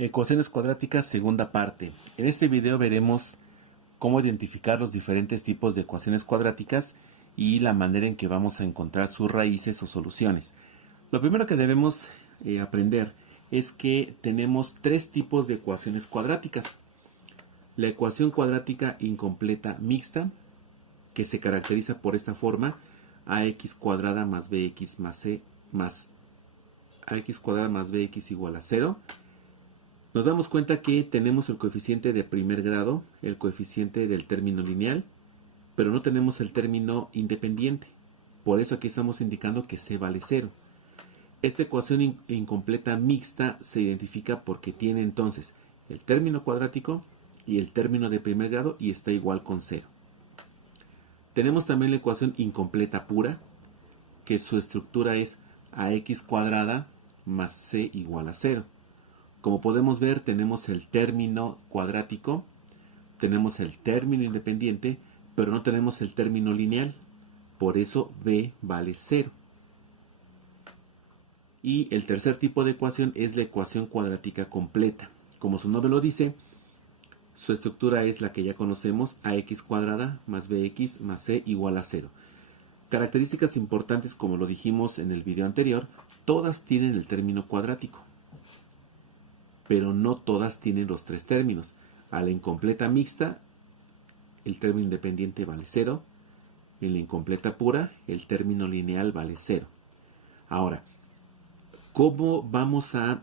Ecuaciones cuadráticas, segunda parte. En este video veremos cómo identificar los diferentes tipos de ecuaciones cuadráticas y la manera en que vamos a encontrar sus raíces o soluciones. Lo primero que debemos aprender es que tenemos tres tipos de ecuaciones cuadráticas. La ecuación cuadrática incompleta mixta, que se caracteriza por esta forma: ax cuadrada más bx más c más ax cuadrada más bx igual a 0. Nos damos cuenta que tenemos el coeficiente de primer grado, el coeficiente del término lineal, pero no tenemos el término independiente. Por eso aquí estamos indicando que c vale 0. Esta ecuación incompleta mixta se identifica porque tiene entonces el término cuadrático y el término de primer grado y está igual con 0. Tenemos también la ecuación incompleta pura, que su estructura es ax cuadrada más c igual a 0. Como podemos ver, tenemos el término cuadrático, tenemos el término independiente, pero no tenemos el término lineal. Por eso b vale 0. Y el tercer tipo de ecuación es la ecuación cuadrática completa. Como su nombre lo dice, su estructura es la que ya conocemos: ax cuadrada más bx más c igual a 0. Características importantes, como lo dijimos en el video anterior: todas tienen el término cuadrático, pero no todas tienen los tres términos. A la incompleta mixta, el término independiente vale 0. En la incompleta pura, el término lineal vale 0. Ahora, ¿cómo vamos a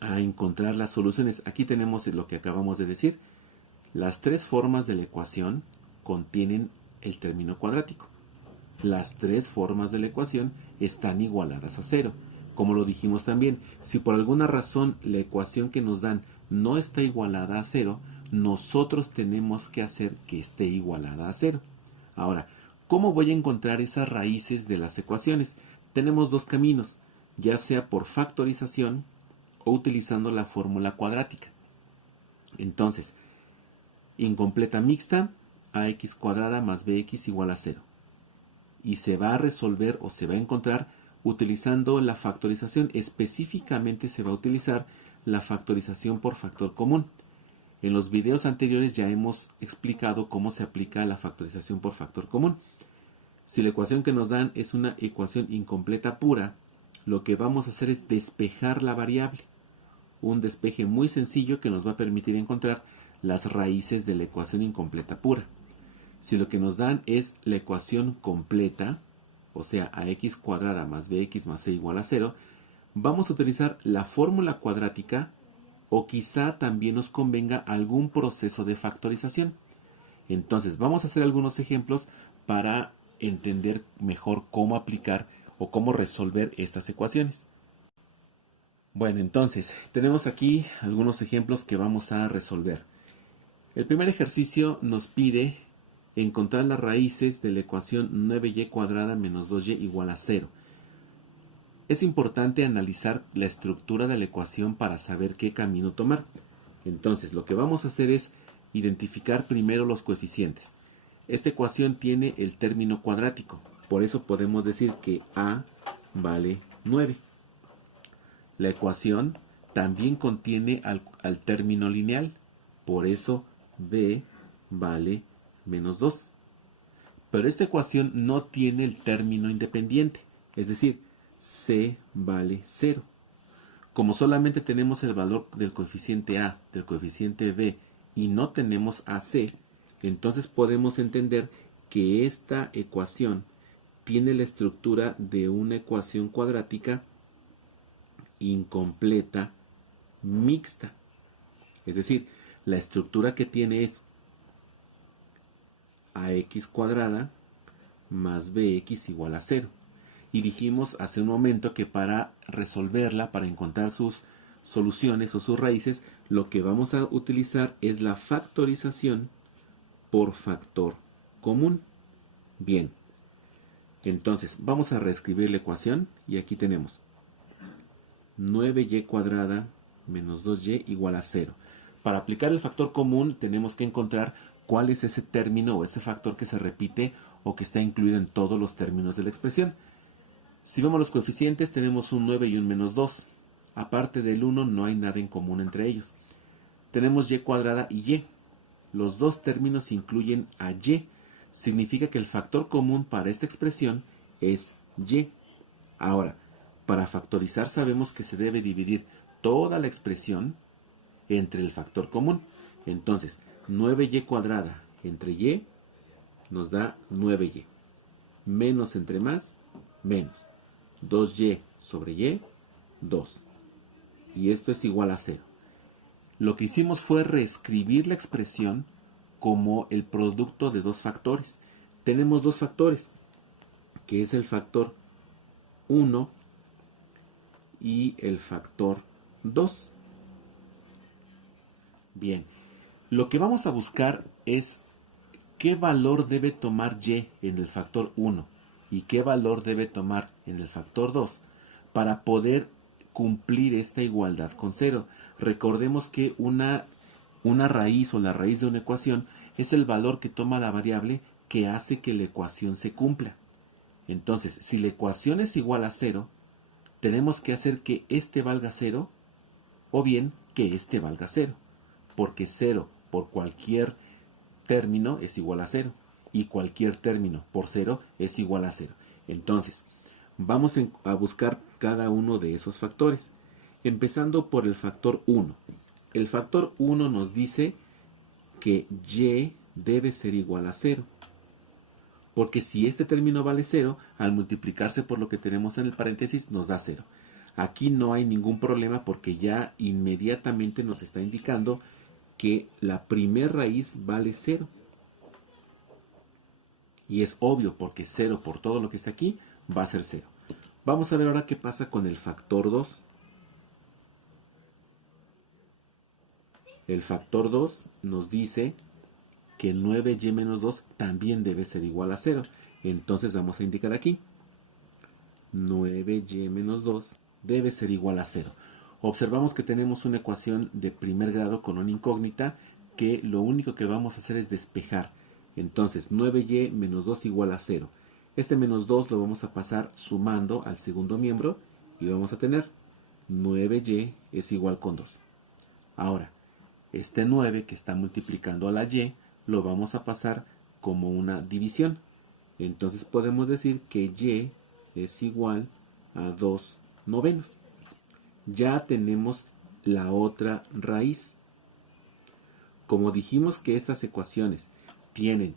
encontrar las soluciones? Aquí tenemos lo que acabamos de decir. Las tres formas de la ecuación contienen el término cuadrático. Las tres formas de la ecuación están igualadas a 0. Como lo dijimos también, si por alguna razón la ecuación que nos dan no está igualada a 0, nosotros tenemos que hacer que esté igualada a 0. Ahora, ¿cómo voy a encontrar esas raíces de las ecuaciones? Tenemos dos caminos, ya sea por factorización o utilizando la fórmula cuadrática. Entonces, incompleta mixta, ax cuadrada más bx igual a 0. Y se va a resolver o se va a encontrar utilizando la factorización. Específicamente se va a utilizar la factorización por factor común. En los videos anteriores ya hemos explicado cómo se aplica la factorización por factor común. Si la ecuación que nos dan es una ecuación incompleta pura, lo que vamos a hacer es despejar la variable. Un despeje muy sencillo que nos va a permitir encontrar las raíces de la ecuación incompleta pura. Si lo que nos dan es la ecuación completa, o sea, ax cuadrada más bx más c igual a 0, vamos a utilizar la fórmula cuadrática, o quizá también nos convenga algún proceso de factorización. Entonces, vamos a hacer algunos ejemplos para entender mejor cómo aplicar o cómo resolver estas ecuaciones. Bueno, entonces, tenemos aquí algunos ejemplos que vamos a resolver. El primer ejercicio nos pide encontrar las raíces de la ecuación 9y cuadrada menos 2y igual a 0. Es importante analizar la estructura de la ecuación para saber qué camino tomar. Entonces, lo que vamos a hacer es identificar primero los coeficientes. Esta ecuación tiene el término cuadrático, por eso podemos decir que a vale 9. La ecuación también contiene al término lineal, por eso b vale menos 2. Pero esta ecuación no tiene el término independiente, es decir, c vale 0. Como solamente tenemos el valor del coeficiente a, del coeficiente b y no tenemos ac, entonces podemos entender que esta ecuación tiene la estructura de una ecuación cuadrática incompleta mixta. Es decir, la estructura que tiene es ax cuadrada más bx igual a 0. Y dijimos hace un momento que para resolverla, para encontrar sus soluciones o sus raíces, lo que vamos a utilizar es la factorización por factor común. Bien, entonces vamos a reescribir la ecuación y aquí tenemos 9y cuadrada menos 2y igual a 0. Para aplicar el factor común tenemos que encontrar cuál es ese término o ese factor que se repite o que está incluido en todos los términos de la expresión. Si vemos los coeficientes, tenemos un 9 y un menos 2. aparte del 1 no hay nada en común entre ellos. Tenemos y cuadrada y y. Los dos términos incluyen a y. Significa que el factor común para esta expresión es y. Ahora, para factorizar sabemos que se debe dividir toda la expresión entre el factor común. Entonces, 9y cuadrada entre y nos da 9y. Menos entre más, menos. 2y sobre y, 2. Y esto es igual a 0. Lo que hicimos fue reescribir la expresión como el producto de dos factores. Tenemos dos factores, que es el factor 1 y el factor 2. Bien, lo que vamos a buscar es qué valor debe tomar y en el factor 1 y qué valor debe tomar en el factor 2 para poder cumplir esta igualdad con 0. Recordemos que una raíz o la raíz de una ecuación es el valor que toma la variable que hace que la ecuación se cumpla. Entonces, si la ecuación es igual a 0, tenemos que hacer que este valga 0 o bien que este valga 0, porque 0 por cualquier término es igual a 0 y cualquier término por 0 es igual a 0. Entonces, vamos a buscar cada uno de esos factores, empezando por el factor 1. El factor 1 nos dice que y debe ser igual a 0, porque si este término vale 0, al multiplicarse por lo que tenemos en el paréntesis nos da 0. Aquí no hay ningún problema porque ya inmediatamente nos está indicando que la primer raíz vale 0. Y es obvio porque 0 por todo lo que está aquí va a ser 0. Vamos a ver ahora qué pasa con el factor 2. El factor 2 nos dice que 9y menos 2 también debe ser igual a 0. Entonces vamos a indicar aquí 9y menos 2 debe ser igual a 0. Observamos que tenemos una ecuación de primer grado con una incógnita que lo único que vamos a hacer es despejar. Entonces 9y menos 2 igual a 0. Este menos 2 lo vamos a pasar sumando al segundo miembro y vamos a tener 9y es igual con 2. Ahora, este 9 que está multiplicando a la y lo vamos a pasar como una división. Entonces podemos decir que y es igual a 2 novenos. Ya tenemos la otra raíz. Como dijimos que estas ecuaciones tienen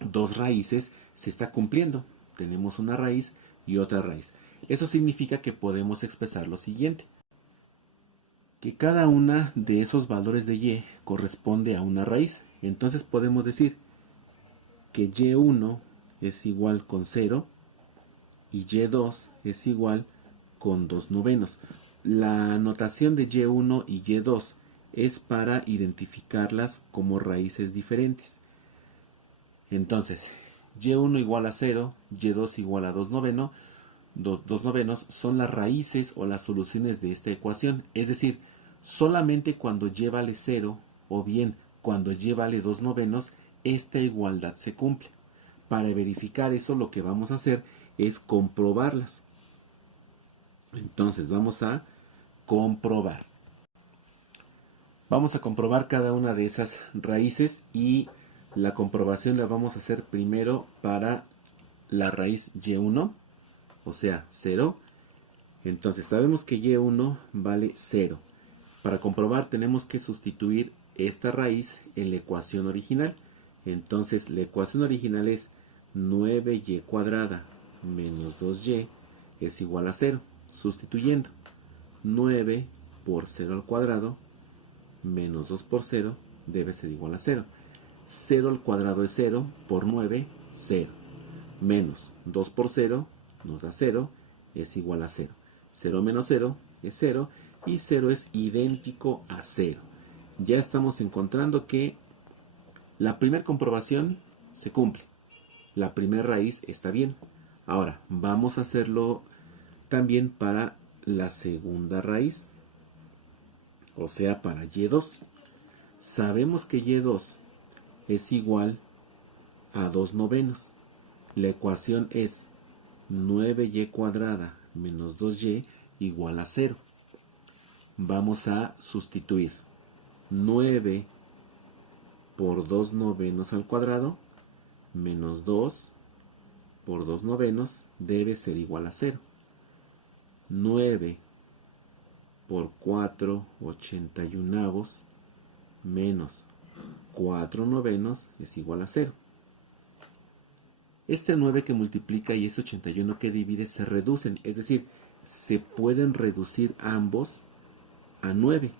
dos raíces, se está cumpliendo. Tenemos una raíz y otra raíz. Eso significa que podemos expresar lo siguiente: que cada una de esos valores de y corresponde a una raíz. Entonces podemos decir que y1 es igual con 0 y y2 es igual con 2 novenos. La notación de y1 y y2 es para identificarlas como raíces diferentes. Entonces, y1 igual a 0, y2 igual a 2 novenos son las raíces o las soluciones de esta ecuación. Es decir, solamente cuando y vale 0 o bien cuando y vale 2 novenos, esta igualdad se cumple. Para verificar eso, lo que vamos a hacer es comprobarlas. Entonces vamos a comprobar. Vamos a comprobar cada una de esas raíces y la comprobación la vamos a hacer primero para la raíz y1, o sea 0. Entonces sabemos que y1 vale 0. Para comprobar tenemos que sustituir esta raíz en la ecuación original. Entonces la ecuación original es 9y cuadrada menos 2y es igual a 0. Sustituyendo 9 por 0 al cuadrado menos 2 por 0 debe ser igual a 0. 0 al cuadrado es 0, por 9, 0. Menos 2 por 0 nos da 0, es igual a 0. 0 menos 0 es 0 y 0 es idéntico a 0. Ya estamos encontrando que la primera comprobación se cumple. La primera raíz está bien. Ahora vamos a hacerlo también para la segunda raíz, o sea para y2. Sabemos que y2 es igual a 2 novenos. La ecuación es 9y cuadrada menos 2y igual a 0. vamos a sustituir 9 por 2 novenos al cuadrado menos 2 por 2 novenos debe ser igual a 0. 9 por 4 81avos menos 4 novenos es igual a 0. Este 9 que multiplica y este 81 que divide se reducen, es decir, se pueden reducir ambos a 9,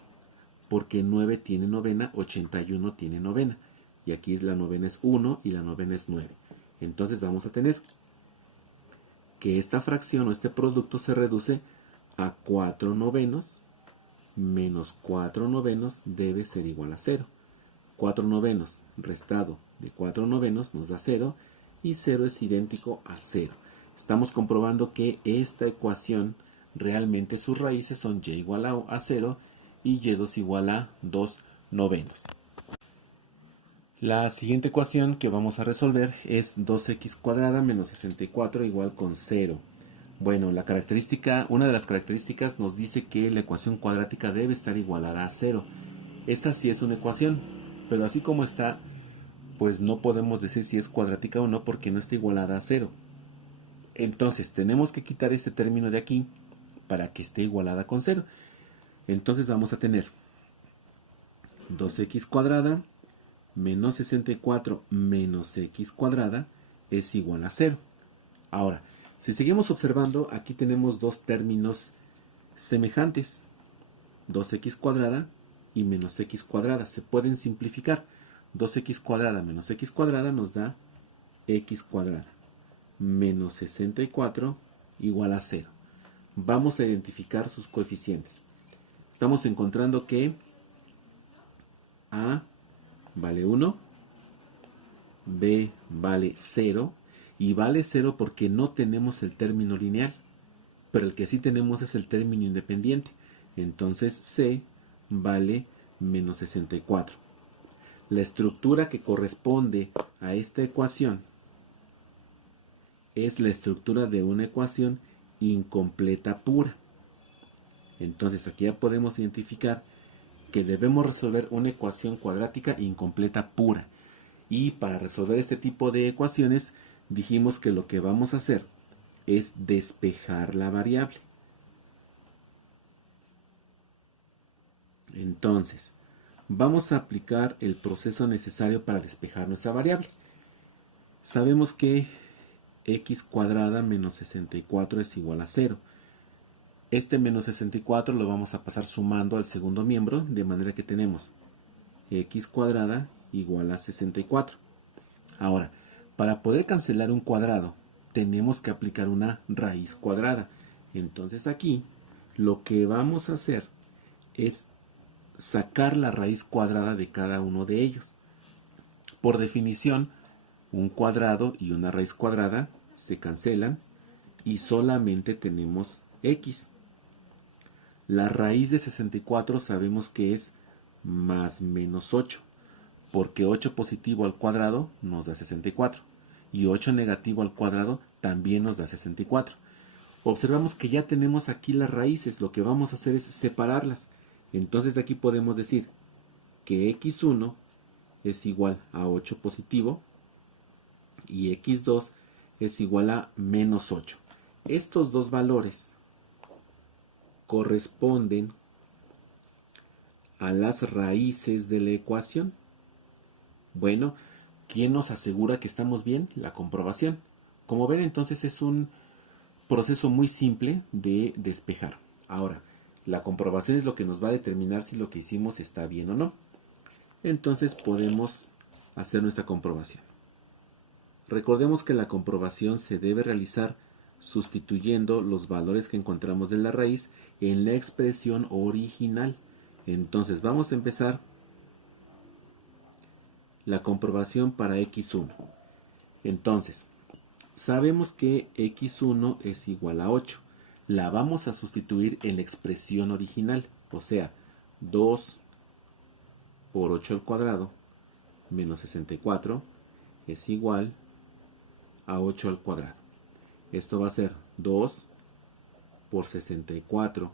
porque 9 tiene novena, 81 tiene novena, y aquí la novena es 1 y la novena es 9. Entonces vamos a tener que esta fracción o este producto se reduce a 4 novenos menos 4 novenos debe ser igual a 0. 4 novenos restado de 4 novenos nos da 0 y 0 es idéntico a 0. Estamos comprobando que esta ecuación realmente sus raíces son y igual a 0 y y2 igual a 2 novenos. La siguiente ecuación que vamos a resolver es 2x cuadrada menos 64 igual con 0. Bueno, una de las características nos dice que la ecuación cuadrática debe estar igualada a 0. Esta sí es una ecuación, pero así como está, pues no podemos decir si es cuadrática o no porque no está igualada a 0. Entonces tenemos que quitar este término de aquí para que esté igualada con 0. Entonces vamos a tener 2x cuadrada menos 64 menos x cuadrada es igual a 0. Ahora, si seguimos observando, aquí tenemos dos términos semejantes. 2x cuadrada y menos x cuadrada. Se pueden simplificar. 2x cuadrada menos x cuadrada nos da x cuadrada menos 64 igual a 0. Vamos a identificar sus coeficientes. Estamos encontrando que a vale 1, b vale 0 y vale 0 porque no tenemos el término lineal, pero el que sí tenemos es el término independiente. Entonces c vale menos 64. La estructura que corresponde a esta ecuación es la estructura de una ecuación incompleta pura. Entonces aquí ya podemos identificar que debemos resolver una ecuación cuadrática incompleta pura. Y para resolver este tipo de ecuaciones dijimos que lo que vamos a hacer es despejar la variable. Entonces, vamos a aplicar el proceso necesario para despejar nuestra variable. Sabemos que x cuadrada menos 64 es igual a 0. Este menos 64 lo vamos a pasar sumando al segundo miembro, de manera que tenemos x cuadrada igual a 64. Ahora, para poder cancelar un cuadrado, tenemos que aplicar una raíz cuadrada. Entonces aquí, lo que vamos a hacer es sacar la raíz cuadrada de cada uno de ellos. Por definición, un cuadrado y una raíz cuadrada se cancelan y solamente tenemos x. La raíz de 64 sabemos que es más menos 8, porque 8 positivo al cuadrado nos da 64 y 8 negativo al cuadrado también nos da 64. Observamos que ya tenemos aquí las raíces, lo que vamos a hacer es separarlas. Entonces de aquí podemos decir que x1 es igual a 8 positivo y x2 es igual a menos 8. Estos dos valores corresponden a las raíces de la ecuación. Bueno, ¿quién nos asegura que estamos bien? La comprobación. Como ven, entonces es un proceso muy simple de despejar. Ahora, la comprobación es lo que nos va a determinar si lo que hicimos está bien o no. Entonces podemos hacer nuestra comprobación. Recordemos que la comprobación se debe realizar sustituyendo los valores que encontramos de la raíz en la expresión original. Entonces vamos a empezar la comprobación para x1. Entonces, sabemos que x1 es igual a 8. La vamos a sustituir en la expresión original, o sea, 2 por 8 al cuadrado menos 64 es igual a 8 al cuadrado. Esto va a ser 2 por 64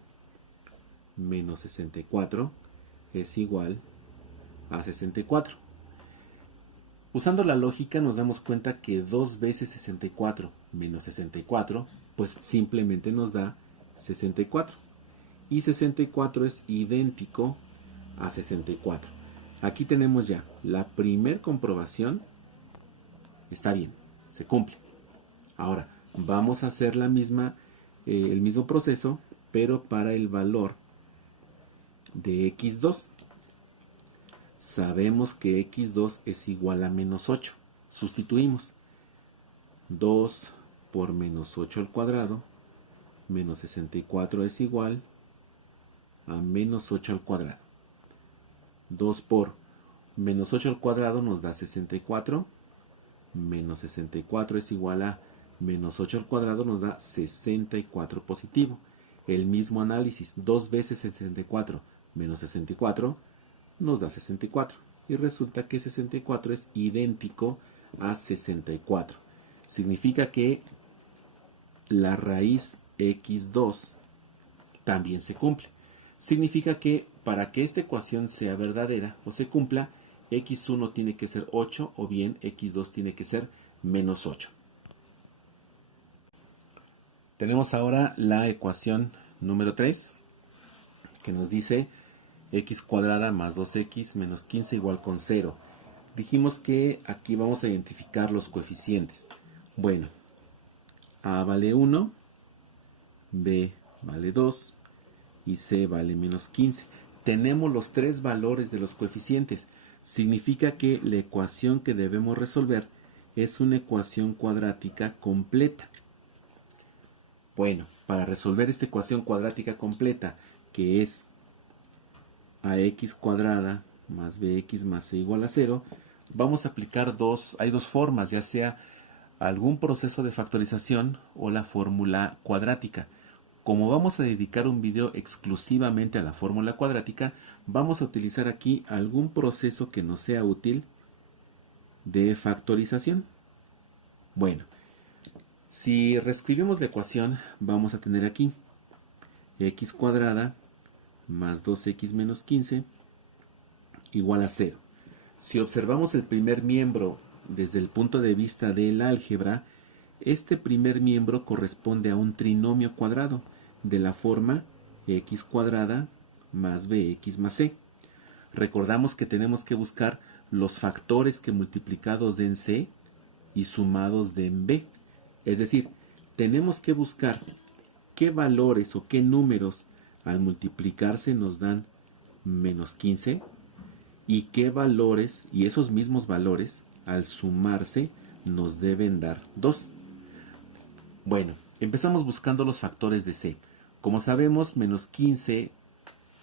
menos 64 es igual a 64. Usando la lógica nos damos cuenta que 2 veces 64 menos 64 pues simplemente nos da 64. Y 64 es idéntico a 64. Aquí tenemos ya la primer comprobación. Está bien, se cumple. Ahora, vamos a hacer el mismo proceso, pero para el valor de x2. Sabemos que x2 es igual a menos 8. Sustituimos. 2 por menos 8 al cuadrado menos 64 es igual a menos 8 al cuadrado. 2 por menos 8 al cuadrado nos da 64. Menos 64 es igual a menos 8 al cuadrado nos da 64 positivo. El mismo análisis, 2 veces 64 menos 64 nos da 64. Y resulta que 64 es idéntico a 64. Significa que la raíz x2 también se cumple. Significa que para que esta ecuación sea verdadera o se cumpla, x1 tiene que ser 8 o bien x2 tiene que ser menos 8. Tenemos ahora la ecuación número 3 que nos dice x cuadrada más 2x menos 15 igual con 0. Dijimos que aquí vamos a identificar los coeficientes. Bueno, a vale 1, b vale 2 y c vale menos 15. Tenemos los tres valores de los coeficientes. Significa que la ecuación que debemos resolver es una ecuación cuadrática completa. Bueno, para resolver esta ecuación cuadrática completa, que es ax cuadrada más bx más c igual a 0, vamos a aplicar hay dos formas, ya sea algún proceso de factorización o la fórmula cuadrática. Como vamos a dedicar un video exclusivamente a la fórmula cuadrática, vamos a utilizar aquí algún proceso que nos sea útil de factorización. Bueno, si reescribimos la ecuación, vamos a tener aquí x cuadrada más 2x menos 15 igual a 0. Si observamos el primer miembro desde el punto de vista del álgebra, este primer miembro corresponde a un trinomio cuadrado de la forma x cuadrada más bx más c. Recordamos que tenemos que buscar los factores que multiplicados den c y sumados den b. Es decir, tenemos que buscar qué valores o qué números al multiplicarse nos dan menos 15 y qué valores, y esos mismos valores al sumarse nos deben dar 2. Bueno, empezamos buscando los factores de c. Como sabemos, menos 15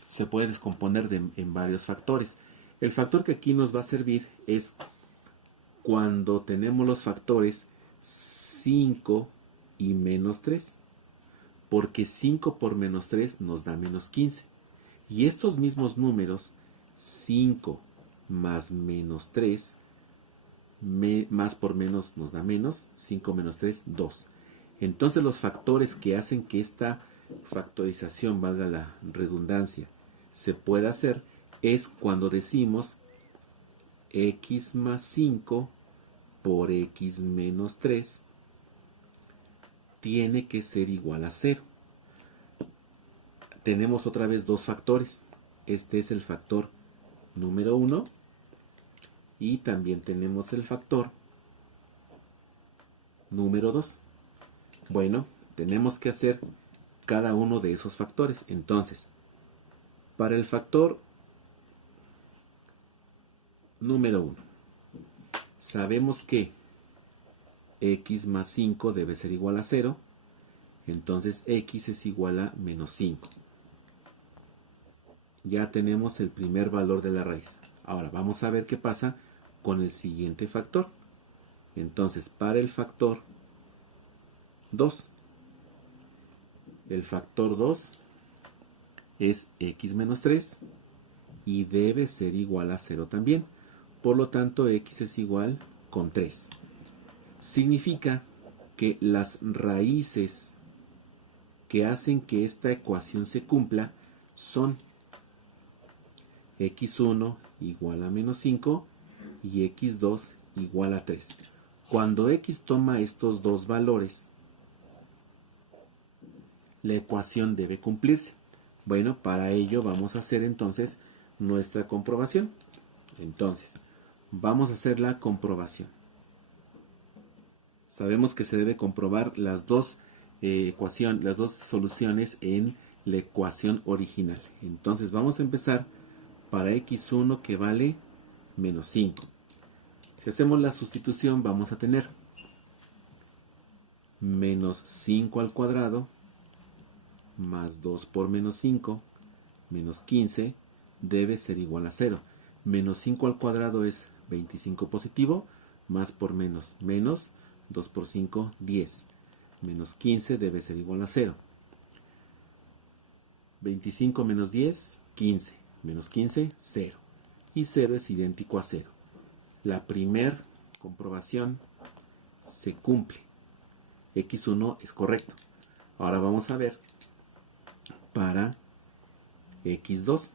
se puede descomponer en varios factores. El factor que aquí nos va a servir es cuando tenemos los factores 5 y menos 3. Porque 5 por menos 3 nos da menos 15. Y estos mismos números, 5 más menos 3, más por menos nos da menos, 5 menos 3, 2. Entonces los factores que hacen que esta factorización, valga la redundancia, se pueda hacer es cuando decimos x más 5 por x menos 3 tiene que ser igual a 0. Tenemos otra vez dos factores. Este es el factor número 1 y también tenemos el factor número 2. Bueno, tenemos que hacer cada uno de esos factores. Entonces, para el factor número 1, sabemos que x más 5 debe ser igual a 0. Entonces x es igual a menos 5. Ya tenemos el primer valor de la raíz. Ahora vamos a ver qué pasa con el siguiente factor. Entonces, para el factor 2, el factor 2 es x menos 3 y debe ser igual a 0 también. Por lo tanto, x es igual con 3. Significa que las raíces que hacen que esta ecuación se cumpla son x1 igual a menos 5 y x2 igual a 3. Cuando x toma estos dos valores, la ecuación debe cumplirse. Bueno, para ello vamos a hacer entonces nuestra comprobación. Entonces, vamos a hacer la comprobación. Sabemos que se debe comprobar las dos soluciones en la ecuación original. Entonces vamos a empezar para x1 que vale menos 5. Si hacemos la sustitución vamos a tener menos 5 al cuadrado más 2 por menos 5 menos 15 debe ser igual a 0. Menos 5 al cuadrado es 25 positivo, más por menos, menos 2 por 5, 10. Menos 15 debe ser igual a 0. 25 menos 10, 15. Menos 15, 0. Y 0 es idéntico a 0. La primera comprobación se cumple. x1 es correcto. Ahora vamos a ver para x2.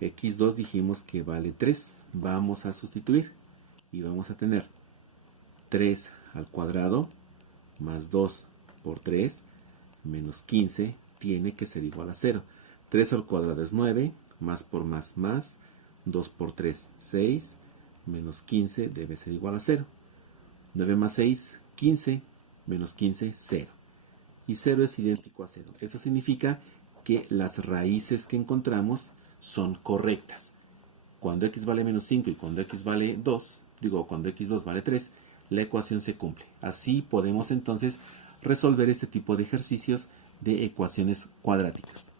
x2 dijimos que vale 3. Vamos a sustituir y vamos a tener 3 al cuadrado más 2 por 3 menos 15 tiene que ser igual a 0. 3 al cuadrado es 9, más por más, 2 por 3, 6, menos 15 debe ser igual a 0. 9 más 6, 15, menos 15, 0. Y 0 es idéntico a 0. Eso significa que las raíces que encontramos son correctas. Cuando x vale menos 5 y cuando x vale 2, cuando x2 vale 3, la ecuación se cumple. Así podemos entonces resolver este tipo de ejercicios de ecuaciones cuadráticas.